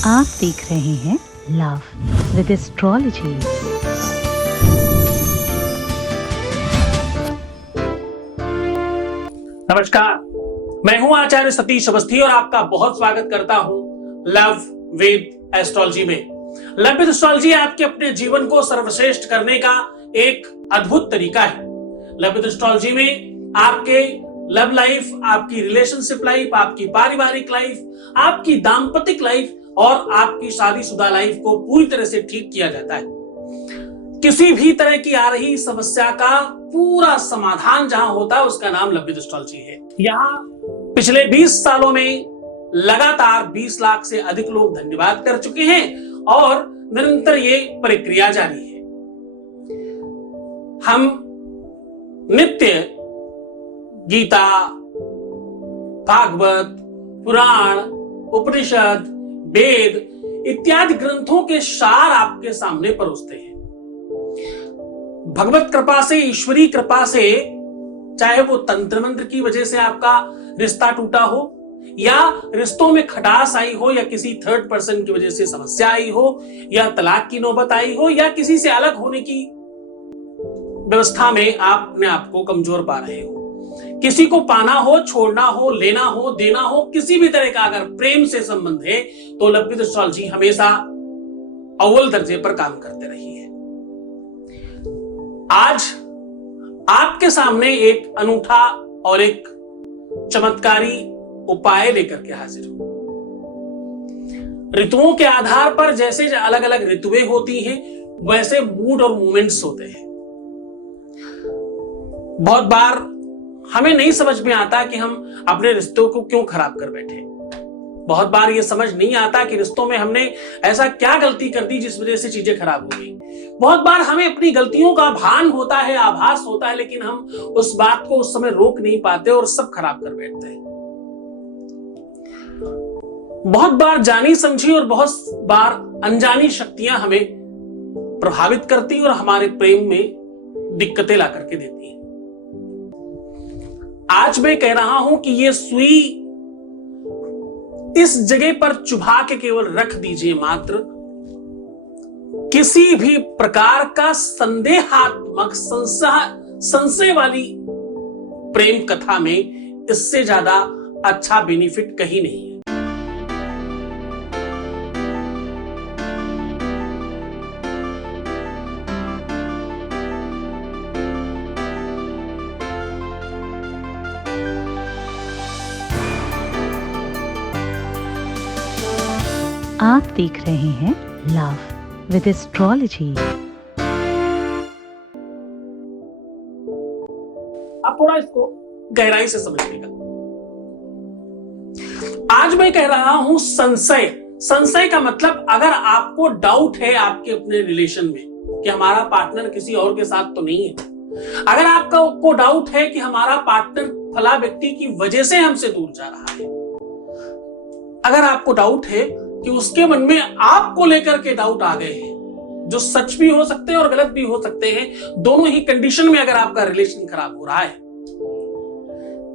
आप देख रहे हैं लव विद एस्ट्रोलॉजी। नमस्कार, मैं हूं आचार्य सतीश अवस्थी और आपका बहुत स्वागत करता हूं लव विद एस्ट्रोलॉजी में। लव विद एस्ट्रोलॉजी आपके अपने जीवन को सर्वश्रेष्ठ करने का एक अद्भुत तरीका है। लव विद एस्ट्रोलॉजी में आपके लव लाइफ, आपकी रिलेशनशिप लाइफ, आपकी पारिवारिक लाइफ, आपकी दाम्पतिक लाइफ और आपकी शादीशुदा लाइफ को पूरी तरह से ठीक किया जाता है। किसी भी तरह की आ रही समस्या का पूरा समाधान जहां होता है उसका नाम लव विद एस्ट्रोलॉजी है। यहाँ पिछले 20 सालों में लगातार 20 लाख से अधिक लोग धन्यवाद कर चुके हैं और निरंतर ये प्रक्रिया जारी है। हम नित्य गीता, भागवत, पुराण, उपनिषद, वेद इत्यादि ग्रंथों के सार आपके सामने परोसते हैं। भगवत कृपा से, ईश्वरी कृपा से, चाहे वो तंत्र मंत्र की वजह से आपका रिश्ता टूटा हो या रिश्तों में खटास आई हो या किसी थर्ड पर्सन की वजह से समस्या आई हो या तलाक की नौबत आई हो या किसी से अलग होने की व्यवस्था में आप अपने आप को कमजोर पा रहे हो, किसी को पाना हो, छोड़ना हो, लेना हो, देना हो, किसी भी तरह का अगर प्रेम से संबंध है तो लव विद एस्ट्रोलॉजी हमेशा अव्वल दर्जे पर काम करते रही है। आज आपके सामने एक अनूठा और एक चमत्कारी उपाय लेकर के हाजिर हूं। ऋतुओं के आधार पर जैसे अलग अलग ऋतुएं होती हैं वैसे मूड और मूवमेंट्स होते हैं। बहुत बार हमें नहीं समझ में आता कि हम अपने रिश्तों को क्यों खराब कर बैठे। बहुत बार ये समझ नहीं आता कि रिश्तों में हमने ऐसा क्या गलती कर दी जिस वजह से चीजें खराब हो गई। बहुत बार हमें अपनी गलतियों का भान होता है, आभास होता है, लेकिन हम उस बात को उस समय रोक नहीं पाते और सब खराब कर बैठते हैं। बहुत बार जानी समझी और बहुत बार अनजानी शक्तियां हमें प्रभावित करती और हमारे प्रेम में दिक्कतें ला करके देती हैं। आज मैं कह रहा हूं कि ये सुई इस जगह पर चुभा के केवल रख दीजिए मात्र। किसी भी प्रकार का संदेहात्मक संशय वाली प्रेम कथा में इससे ज्यादा अच्छा बेनिफिट कहीं नहीं है। आप देख रहे हैं लव विद एस्ट्रोलॉजी। आप थोड़ा इसको गहराई से समझिएगा। आज मैं कह रहा हूं संशय। संशय का मतलब अगर आपको डाउट है आपके अपने रिलेशन में कि हमारा पार्टनर किसी और के साथ तो नहीं है, अगर आपको डाउट है कि हमारा पार्टनर फला व्यक्ति की वजह से हमसे दूर जा रहा है, अगर आपको डाउट है कि उसके मन में आपको लेकर के डाउट आ गए हैं, जो सच भी हो सकते हैं और गलत भी हो सकते हैं, दोनों ही कंडीशन में अगर आपका रिलेशन खराब हो रहा है,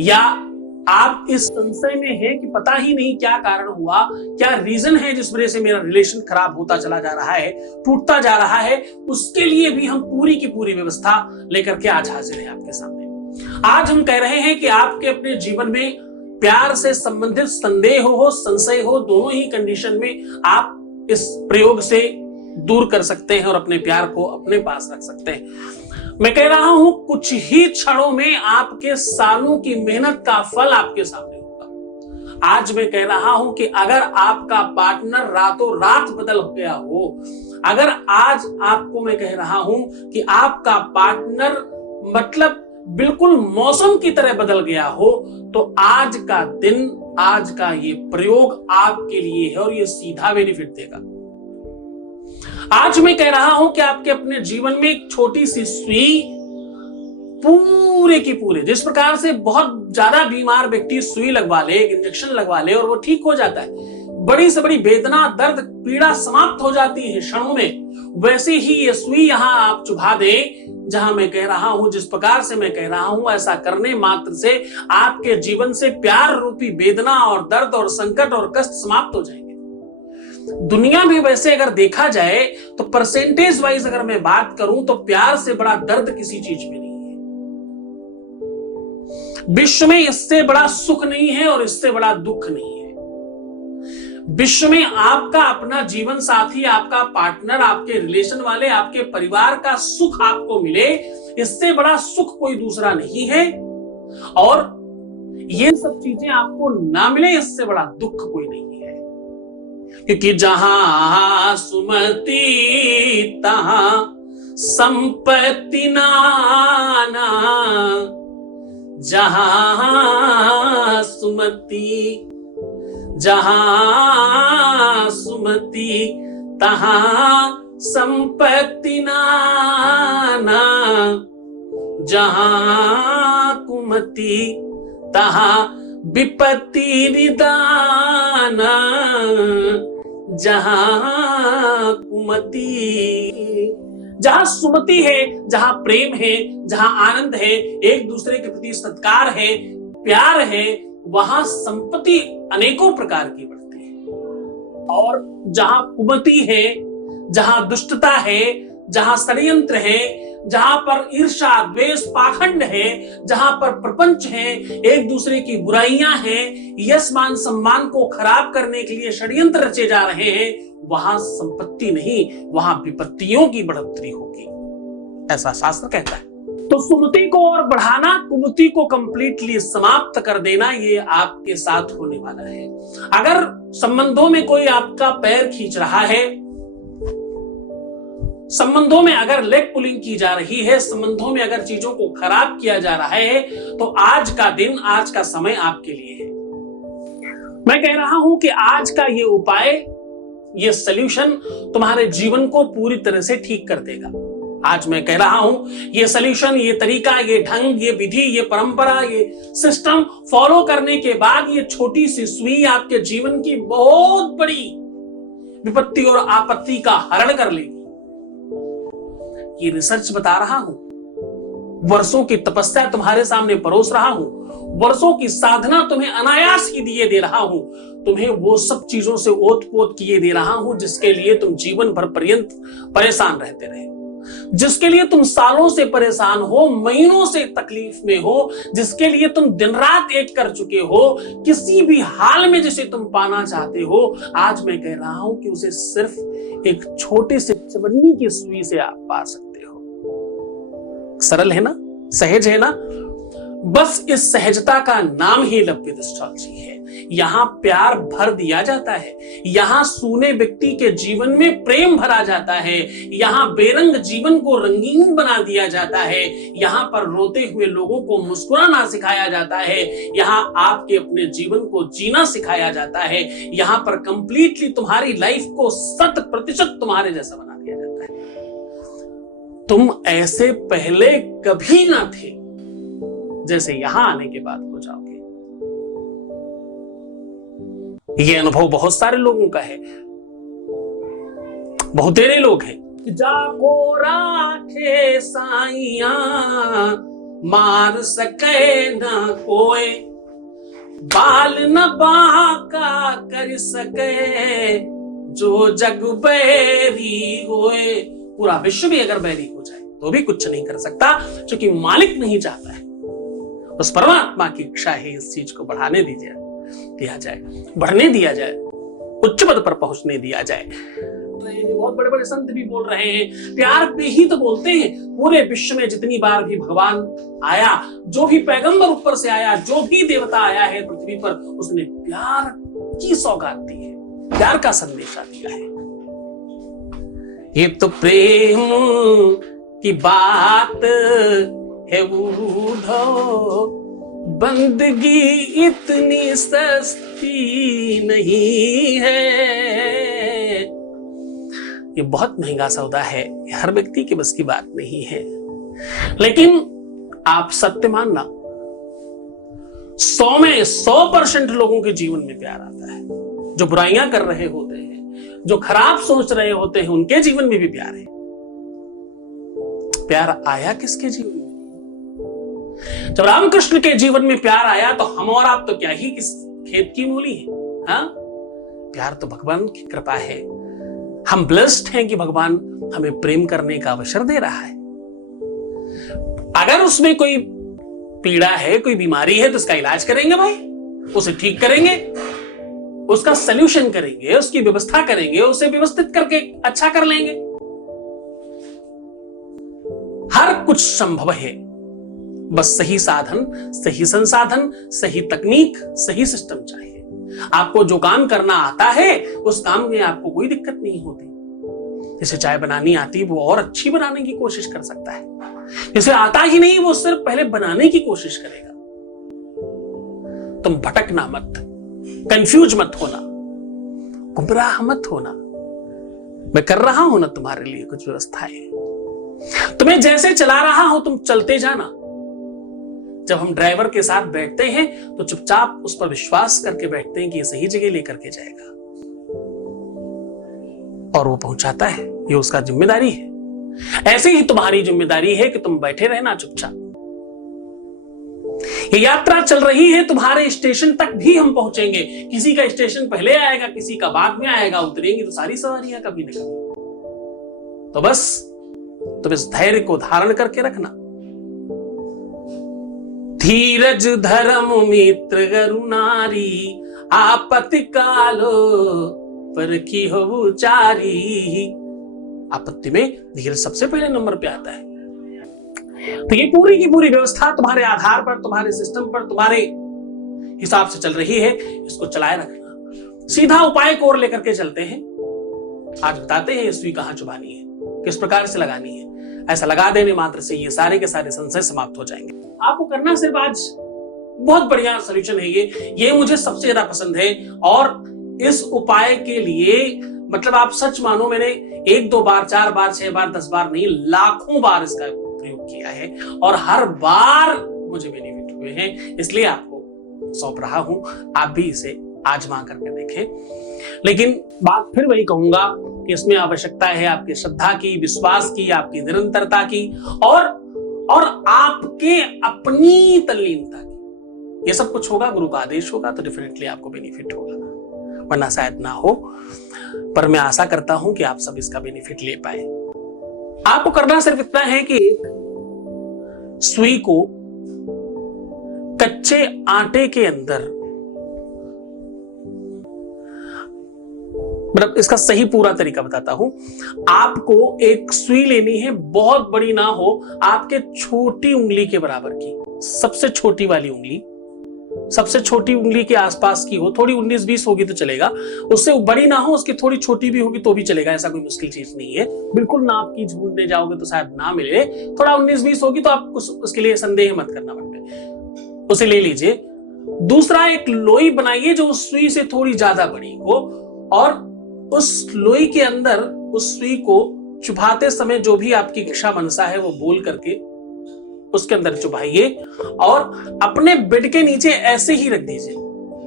या आप इस संशय में हैं कि पता ही नहीं क्या कारण हुआ, क्या रीजन है जिस वजह से मेरा रिलेशन खराब होता चला जा रहा है, टूटता जा रहा है, उसके लिए भी हम पूरी की पूरी व्यवस्था लेकर के आज हाजिर हैं आपके सामने। आज हम कह रहे हैं कि आपके अपने जीवन में प्यार से संबंधित संदेह हो, संशय हो, दोनों ही कंडीशन में आप इस प्रयोग से दूर कर सकते हैं और अपने प्यार को अपने पास रख सकते हैं। मैं कह रहा हूं कुछ ही क्षणों में आपके सालों की मेहनत का फल आपके सामने होगा। आज मैं कह रहा हूं कि अगर आपका पार्टनर रातों रात बदल गया हो, अगर आज आपको मैं कह रहा हूं कि आपका पार्टनर मतलब बिल्कुल मौसम की तरह बदल गया हो, तो आज का दिन, आज का ये प्रयोग आपके लिए है और ये सीधा बेनिफिट देगा। आज मैं कह रहा हूं कि आपके अपने जीवन में एक छोटी सी सुई पूरे की पूरे, जिस प्रकार से बहुत ज्यादा बीमार व्यक्ति सुई लगवा ले, एक इंजेक्शन लगवा ले और वो ठीक हो जाता है, बड़ी से बड़ी वेदना, दर्द, पीड़ा समाप्त हो जाती है क्षणों में, वैसे ही ये सुई यहां आप चुभा दें जहां मैं कह रहा हूं, जिस प्रकार से मैं कह रहा हूं, ऐसा करने मात्र से आपके जीवन से प्यार रूपी वेदना और दर्द और संकट और कष्ट समाप्त हो जाएंगे। दुनिया में वैसे अगर देखा जाए तो परसेंटेज वाइज अगर मैं बात करूं तो प्यार से बड़ा दर्द किसी चीज में नहीं है। विश्व में इससे बड़ा सुख नहीं है और इससे बड़ा दुख नहीं है। विश्व में आपका अपना जीवन साथी, आपका पार्टनर, आपके रिलेशन वाले, आपके परिवार का सुख आपको मिले, इससे बड़ा सुख कोई दूसरा नहीं है। और ये सब चीजें आपको ना मिले, इससे बड़ा दुख कोई नहीं है। क्योंकि जहां सुमति तहां संपत्ति नाना, जहां सुमति तहां संपत्ति नाना, जहां कुमति तहां विपत्ति निदाना, जहां कुमति, जहां सुमति है, जहां प्रेम है, जहां आनंद है, एक दूसरे के प्रति सत्कार है, प्यार है, वहां संपत्ति अनेकों प्रकार की बढ़ती है। और जहां कुमति है, जहां दुष्टता है, जहां षड्यंत्र है, जहां पर ईर्ष्या, द्वेष, पाखंड है, जहां पर प्रपंच है, एक दूसरे की बुराइयां हैं, यश मान सम्मान को खराब करने के लिए षड्यंत्र रचे जा रहे हैं, वहां संपत्ति नहीं, वहां विपत्तियों की बढ़ोतरी होगी, ऐसा शास्त्र कहता है। तो सुमति को और बढ़ाना, कुमति को कंप्लीटली समाप्त कर देना, ये आपके साथ होने वाला है। अगर संबंधों में कोई आपका पैर खींच रहा है, संबंधों में अगर लेग पुलिंग की जा रही है, संबंधों में अगर चीजों को खराब किया जा रहा है, तो आज का दिन, आज का समय आपके लिए है। मैं कह रहा हूं कि आज का ये उपाय, ये सॉल्यूशन तुम्हारे जीवन को पूरी तरह से ठीक कर देगा। आज मैं कह रहा हूं ये सॉल्यूशन, ये तरीका, ये ढंग, ये विधि, ये परंपरा, ये सिस्टम फॉलो करने के बाद ये छोटी सी सुई आपके जीवन की बहुत बड़ी विपत्ति और आपत्ति का हरण कर लेगी। ये रिसर्च बता रहा हूं, वर्षों की तपस्या तुम्हारे सामने परोस रहा हूं, वर्षों की साधना तुम्हें अनायास ही दिए दे रहा हूं, तुम्हें वो सब चीजों से ओत-पोत किए दे रहा हूं जिसके लिए तुम जीवन भर पर्यंत परेशान रहते रहे, जिसके लिए तुम सालों से परेशान हो, महीनों से तकलीफ में हो, जिसके लिए तुम दिन रात एक कर चुके हो, किसी भी हाल में जिसे तुम पाना चाहते हो, आज मैं कह रहा हूं कि उसे सिर्फ एक छोटे से चवन्नी की सुई से आप पा सकते हो। सरल है ना, सहज है ना। बस इस सहजता का नाम ही लव विद एस्ट्रोलॉजी है। यहां प्यार भर दिया जाता है, यहां सूने व्यक्ति के जीवन में प्रेम भरा जाता है, यहां बेरंग जीवन को रंगीन बना दिया जाता है, यहां पर रोते हुए लोगों को मुस्कुराना सिखाया जाता है, यहां आपके अपने जीवन को जीना सिखाया जाता है, यहां पर कंप्लीटली तुम्हारी लाइफ को 100% तुम्हारे जैसा बना दिया जाता है। तुम ऐसे पहले कभी ना थे जैसे यहां आने के बाद हो जाओगे। ये अनुभव बहुत सारे लोगों का है, बहुतेरे लोग हैं। जाको राखे साइया मार सके ना कोई, बाल न बाका कर सके जो जग बैरी होए। पूरा विश्व भी अगर बैरी हो जाए तो भी कुछ नहीं कर सकता, क्योंकि मालिक नहीं चाहता है। उस परमात्मा की इच्छा है इस चीज को बढ़ाने दिया जाए, बढ़ने दिया जाए, उच्च पद पर पहुंचने दिया जाए। बहुत बड़े बड़े संत भी बोल रहे हैं, प्यार पे ही तो बोलते हैं। पूरे विश्व में जितनी बार भी भगवान आया, जो भी पैगंबर ऊपर से आया, जो भी देवता आया है पृथ्वी पर, उसने प्यार की सौगात दी है, प्यार का संदेशा दिया है। ये तो प्रेम की बात है बूढ़ो, बंदगी इतनी सस्ती नहीं है। ये बहुत महंगा सौदा है, हर व्यक्ति के बस की बात नहीं है। लेकिन आप सत्य मानना, 100 में 100% लोगों के जीवन में प्यार आता है। जो बुराइयां कर रहे होते हैं, जो खराब सोच रहे होते हैं, उनके जीवन में भी प्यार है। प्यार आया किसके जीवन में? जब रामकृष्ण के जीवन में प्यार आया तो हम और आप तो क्या ही किस खेत की मूली है, हाँ? प्यार तो भगवान की कृपा है। हम ब्लेस्ड हैं कि भगवान हमें प्रेम करने का अवसर दे रहा है। अगर उसमें कोई पीड़ा है, कोई बीमारी है, तो उसका इलाज करेंगे भाई, उसे ठीक करेंगे, उसका सल्यूशन करेंगे, उसकी व्यवस्था करेंगे, उसे व्यवस्थित करके अच्छा कर लेंगे। हर कुछ संभव है, बस सही साधन, सही संसाधन, सही तकनीक, सही सिस्टम चाहिए। आपको जो काम करना आता है उस काम में आपको कोई दिक्कत नहीं होती। जिसे चाय बनानी आती है वो और अच्छी बनाने की कोशिश कर सकता है, जिसे आता ही नहीं वो सिर्फ पहले बनाने की कोशिश करेगा। तुम भटकना मत, कंफ्यूज मत होना, गुमराह मत होना। मैं कर रहा हूं ना तुम्हारे लिए कुछ व्यवस्थाएं, तुम्हें जैसे चला रहा हूं तुम चलते जाना। जब हम ड्राइवर के साथ बैठते हैं तो चुपचाप उस पर विश्वास करके बैठते हैं कि ये सही जगह लेकर के जाएगा, और वो पहुंचाता है, ये उसका जिम्मेदारी है। ऐसे ही तुम्हारी जिम्मेदारी है कि तुम बैठे रहना चुपचाप। ये यात्रा चल रही है, तुम्हारे स्टेशन तक भी हम पहुंचेंगे। किसी का स्टेशन पहले आएगा, किसी का बाद में आएगा, उतरेंगी तो सारी सवारियां कभी न कभी। तो बस तुम इस धैर्य को धारण करके रखना। धीरज धर्म मित्र गरुनारी, आपत्ति कालो पर की हो चारी। आपत्ति में धीरज सबसे पहले नंबर पे आता है। तो ये पूरी की पूरी व्यवस्था तुम्हारे आधार पर, तुम्हारे सिस्टम पर, तुम्हारे हिसाब से चल रही है। इसको चलाए रखना। सीधा उपाय को और लेकर के चलते हैं। आज बताते हैं सुई कहां चुभानी है, किस प्रकार से लगानी है। ऐसा लगा देने मात्र से ये सारे के सारे संशय समाप्त हो जाएंगे। आपको करना सिर्फ आज बहुत बढ़िया सोल्यूशन है ये मुझे सबसे ज्यादा पसंद है। और इस उपाय के लिए मतलब आप सच मानो, मैंने 1 2 बार 4 बार 6 बार 10 बार नहीं, लाखों बार इसका प्रयोग किया है और हर बार मुझे बेनिफिट हुए हैं। इसलिए आपको सौंप रहा हूं, आप भी इसे आजमा करके देखें। लेकिन बात फिर वही कहूंगा कि इसमें आवश्यकता है आपकी श्रद्धा की, विश्वास की, आपकी निरंतरता की और आपके अपनी तल्लीनता की। ये सब कुछ होगा, गुरु का आदेश होगा तो डेफिनेटली आपको बेनिफिट होगा, वरना शायद ना हो। पर मैं आशा करता हूं कि आप सब इसका बेनिफिट ले पाए। आपको करना सिर्फ इतना है कि सुई को कच्चे आटे के अंदर, मतलब इसका सही पूरा तरीका बताता हूं। आपको एक सुई लेनी है, बहुत बड़ी ना हो, आपके छोटी उंगली के बराबर की, सबसे छोटी वाली उंगली, सबसे छोटी उंगली के आसपास की हो। थोड़ी 19-20 होगी तो चलेगा, उससे बड़ी ना हो, उसकी थोड़ी छोटी भी होगी तो भी चलेगा, ऐसा कोई मुश्किल चीज नहीं है। बिल्कुल नाप की ढूंढने जाओगे तो शायद ना मिले, थोड़ा 19-20 होगी तो आप उसके लिए संदेह मत करना मन में, उसे ले लीजिए। दूसरा, एक लोई बनाइए जो उस सुई से थोड़ी ज्यादा बड़ी हो, और उस लोई के अंदर उस सुई को चुभाते समय जो भी आपकी इच्छा मनसा है वो बोल करके उसके अंदर चुभाइए और अपने बेड के नीचे ऐसे ही रख दीजिए।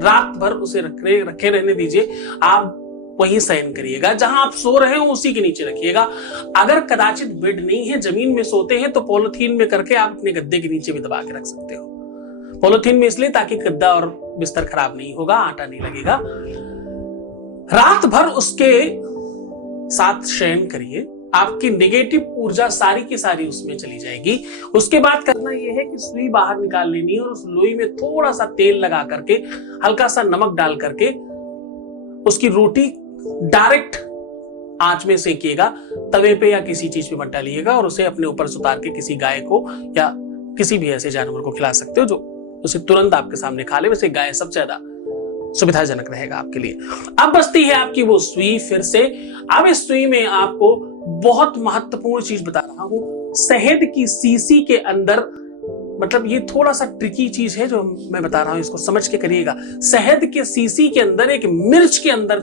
रात भर उसे रखे रहने दीजिए। आप वहीं शयन करिएगा, जहां आप सो रहे हो उसी के नीचे रखिएगा। अगर कदाचित बेड नहीं है, जमीन में सोते हैं, तो पॉलिथीन में करके आप अपने गद्दे के नीचे भी दबा के रख सकते हो। पॉलिथीन में इसलिए ताकि गद्दा और बिस्तर खराब नहीं होगा, आटा नहीं लगेगा। रात भर उसके साथ शयन करिए, आपकी नेगेटिव ऊर्जा सारी की सारी उसमें चली जाएगी। उसके बाद करना यह है कि सुई बाहर निकाल लेनी है और उस लोई में थोड़ा सा तेल लगा करके, हल्का सा नमक डाल करके उसकी रोटी डायरेक्ट आंच में सेकिएगा। तवे पे या किसी चीज पे मत डालिएगा और उसे अपने ऊपर से उतार के किसी गाय को या किसी भी ऐसे जानवर को खिला सकते हो जो उसे तुरंत आपके सामने खा ले। वैसे गाय सबसे ज्यादा सुविधाजनक रहेगा आपके लिए। अब बचती है आपकी वो सुई। फिर से अब इस सुई में आपको बहुत महत्वपूर्ण चीज बता रहा हूं। शहद की शीशी के अंदर, मतलब ये थोड़ा सा ट्रिकी चीज है जो मैं बता रहा हूं, इसको समझ के करिएगा। शहद के शीशी के अंदर एक मिर्च के अंदर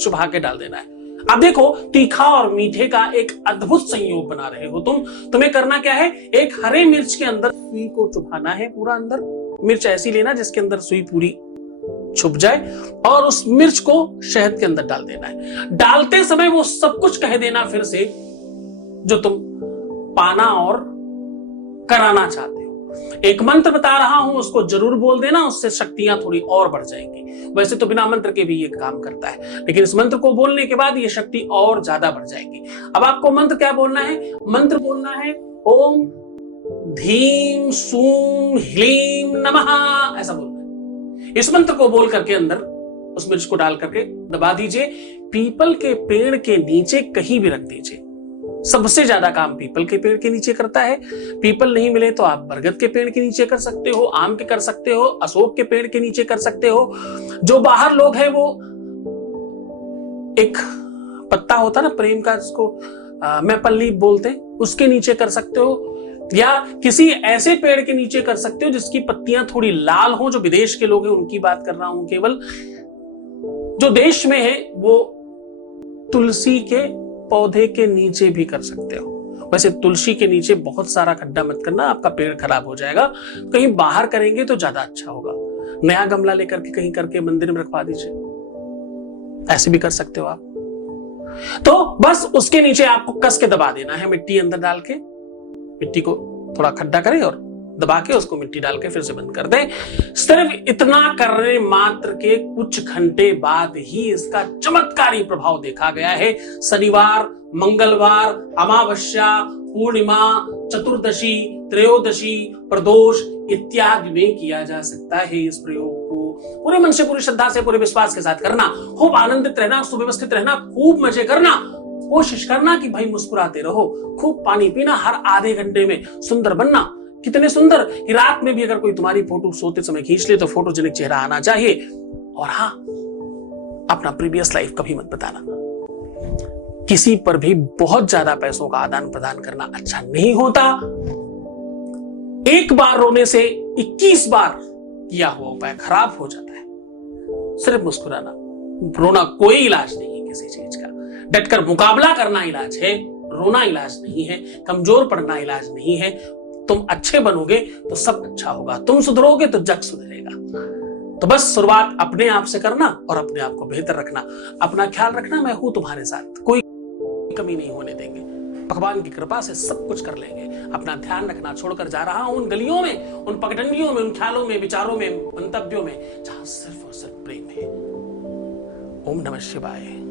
चुभा के डाल देना है। अब देखो, तीखा और मीठे का एक अद्भुत संयोग बना रहे हो तुम्हें करना क्या है, एक हरे मिर्च के अंदर सुई को चुभाना है पूरा। अंदर मिर्च ऐसी लेना जिसके अंदर सुई पूरी छुप जाए और उस मिर्च को शहद के अंदर डाल देना है। डालते समय वो सब कुछ कह देना फिर से जो तुम पाना और कराना चाहते हो। एक मंत्र बता रहा हूं, उसको जरूर बोल देना, उससे शक्तियां थोड़ी और बढ़ जाएंगी। वैसे तो बिना मंत्र के भी ये काम करता है, लेकिन इस मंत्र को बोलने के बाद ये शक्ति और ज्यादा बढ़ जाएगी। अब आपको मंत्र क्या बोलना है? मंत्र बोलना है ओम धीम सूम ह्लीम नमः, ऐसा बोलना है। इस मंत्र को बोल करके अंदर उस मिर्च को डाल करके दबा दीजिए, पीपल के पेड़ के नीचे कहीं भी रख दीजिए। सबसे ज्यादा काम पीपल के पेड़ के नीचे करता है। पीपल नहीं मिले तो आप बरगद के पेड़ के नीचे कर सकते हो, आम के कर सकते हो, अशोक के पेड़ के नीचे कर सकते हो। जो बाहर लोग हैं वो एक पत्ता होता ना प्रेम का, जिसको मैपल्ली बोलते हैं, उसके नीचे कर सकते हो, या किसी ऐसे पेड़ के नीचे कर सकते हो जिसकी पत्तियां थोड़ी लाल हो। जो विदेश के लोग हैं उनकी बात कर रहा हूं केवल। जो देश में है वो तुलसी के पौधे के नीचे भी कर सकते हो। वैसे तुलसी के नीचे बहुत सारा खड्डा मत करना, आपका पेड़ खराब हो जाएगा। कहीं बाहर करेंगे तो ज्यादा अच्छा होगा। नया गमला लेकर के कहीं करके मंदिर में रखवा दीजिए, ऐसे भी कर सकते हो आप। तो बस उसके नीचे आपको कस के दबा देना है, मिट्टी अंदर डाल के, मिट्टी को थोड़ा खड्डा करें और दबा के उसको मिट्टी डाल के फिर से बंद कर दें। सिर्फ इतना करने मात्र के कुछ घंटे बाद ही इसका चमत्कारी प्रभाव देखा गया है। शनिवार, मंगलवार, अमावस्या, पूर्णिमा, चतुर्दशी, त्रयोदशी, प्रदोष इत्यादि में किया जा सकता है। इस प्रयोग को पूरे मन से, पूरी श्रद्धा से, पूरे विश्वास के साथ करना। खूब आनंदित रहना, सुव्यवस्थित रहना, खूब मजे करना, कोशिश करना कि भाई मुस्कुराते रहो, खूब पानी पीना, हर आधे घंटे में सुंदर बनना। कितने सुंदर कि रात में भी अगर कोई तुम्हारी फोटो सोते समय खींच ले तो फोटोजेनिक चेहरा आना चाहिए। और हाँ, अपना प्रीवियस लाइफ कभी मत बताना। किसी पर भी बहुत ज्यादा पैसों का आदान प्रदान करना अच्छा नहीं होता। एक बार रोने से 21 बार किया हुआ उपाय खराब हो जाता है। सिर्फ मुस्कुराना, रोना कोई इलाज नहीं है किसी चीज का। डटकर मुकाबला करना इलाज है, रोना इलाज नहीं है। कमजोर पड़ना इलाज नहीं है। तुम अच्छे बनोगे तो सब अच्छा होगा, तुम सुधरोगे तो जग सुधरेगा। तो बस शुरुआत अपने आप से करना और अपने आप को बेहतर रखना। अपना ख्याल रखना, मैं हूं तुम्हारे साथ, कोई कमी नहीं होने देंगे। भगवान की कृपा से सब कुछ कर लेंगे। अपना ध्यान रखना। छोड़कर जा रहा हूं उन गलियों में, उन पगडंडियों में, उन ख्यालों में, विचारों में, मंतव्यों में जहां सिर्फ और सिर्फ प्रेम है। ओम नमः शिवाय।